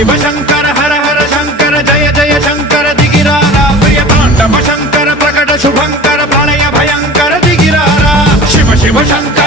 शिव शंकर हर हर शंकर जय जय शंकर दिगिरारा प्रिय तांडव शंकर प्रकट शुभंकर प्रलय भयंकर दिगिरारा शिव शिव शंकर